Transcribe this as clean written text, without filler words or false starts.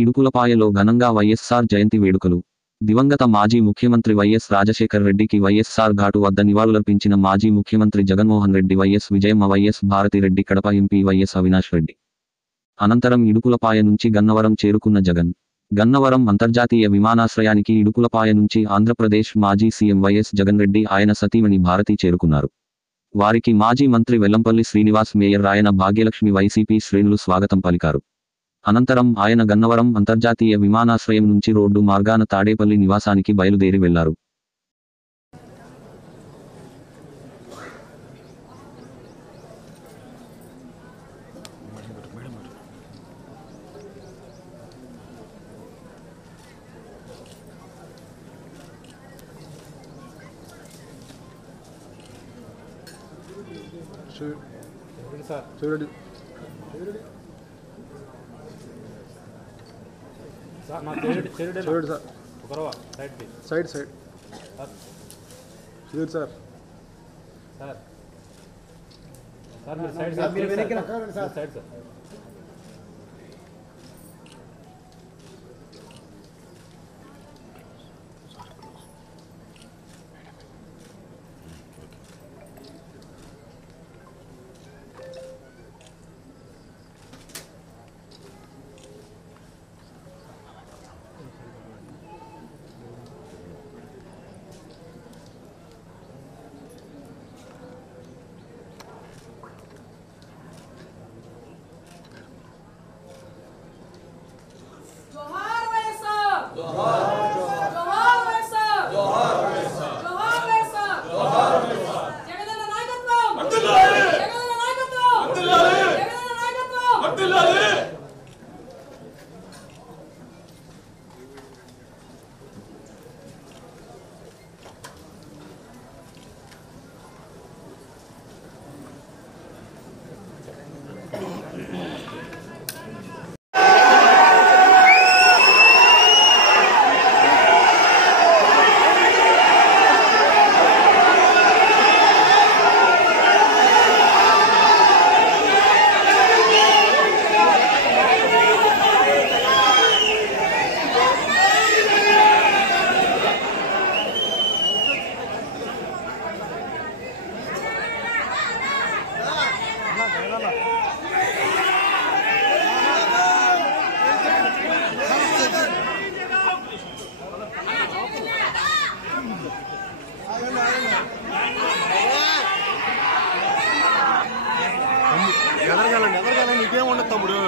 ఇడుపులపాయలో ఘనంగా వైఎస్ఆర్ జయంతి వేడుకలు. దివంగత మాజీ ముఖ్యమంత్రి వైఎస్ రాజశేఖర్ రెడ్డికి వైఎస్ఆర్ ఘాటు వద్ద నివాళులర్పించిన మాజీ ముఖ్యమంత్రి Jaganmohan Reddy, YS Vijayamma, YS Bharathi Reddy, Kadapa MP YS Avinash Reddy. అనంతరం ఇడుపులపాయ నుంచి గన్నవరం చేరుకున్న జగన్, గన్నవరం అంతర్జాతీయ విమానాశ్రయానికి ఇడుపులపాయ నుంచి ఆంధ్రప్రదేశ్ మాజీ సీఎం వైఎస్ జగన్ రెడ్డి, ఆయన సతీమణి భారతి చేరుకున్నారు. వారికి మాజీ మంత్రి వెల్లంపల్లి శ్రీనివాస్, మేయర్ రాయన భాగ్యలక్ష్మి, వైసీపీ శ్రేణులు స్వాగతం పలికారు. అనంతరం ఆయన గన్నవరం అంతర్జాతీయ విమానాశ్రయం నుంచి రోడ్డు మార్గాన తాడేపల్లి నివాసానికి బయలుదేరి వెళ్లారు. సైడ్ సార్ ఎదరగాలండి, ఇదేం ఉండదు తమ్ముడు.